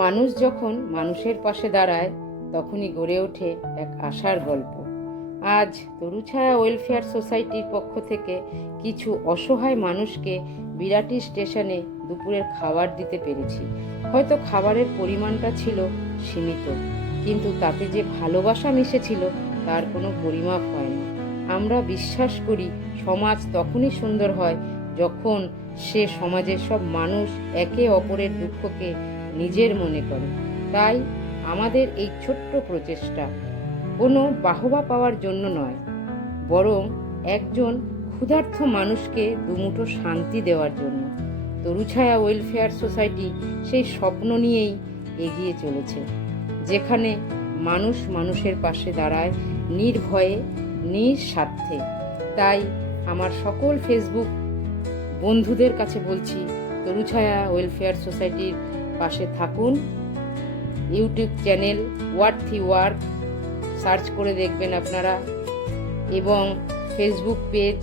মানুষ যখন মানুষের পাশে দাঁড়ায় তখনই গড়ে ওঠে এক আশার গল্প। আজ তরুছায়া ওয়েলফেয়ার সোসাইটির পক্ষ থেকে কিছু অসহায় মানুষকে বিরাটি স্টেশনে দুপুরের খাবার দিতে পেরেছি। হয়তো খাবারের পরিমাণটা ছিল সীমিত, কিন্তু তাতে যে ভালোবাসা মিশেছিল তার কোনো পরিমাপ হয় না। আমরা বিশ্বাস করি সমাজ তখনই সুন্দর হয় যখন সে সমাজের সব মানুষ একে অপরের দুঃখকে নিজের মনে করে। তাই আমাদের এই ছোট্ট প্রচেষ্টা কোনো বাহবা পাওয়ার জন্য নয়, বরং একজন ক্ষুধার্ত মানুষকে দুমুঠো শান্তি দেওয়ার জন্য। তরুছায়া ওয়েলফেয়ার সোসাইটি সেই স্বপ্ন নিয়েই এগিয়ে চলেছে, যেখানে মানুষ মানুষের পাশে দাঁড়ায় নির্ভয়ে, নিঃস্বার্থে। তাই আমার সকল ফেসবুক বন্ধুদের কাছে বলছি, তরুছায়া ওয়েলফেয়ার সোসাইটির পাশে থাকুন। YouTube channel worthy work search করে দেখবেন আপনারা, এবং ফেসবুক পেজ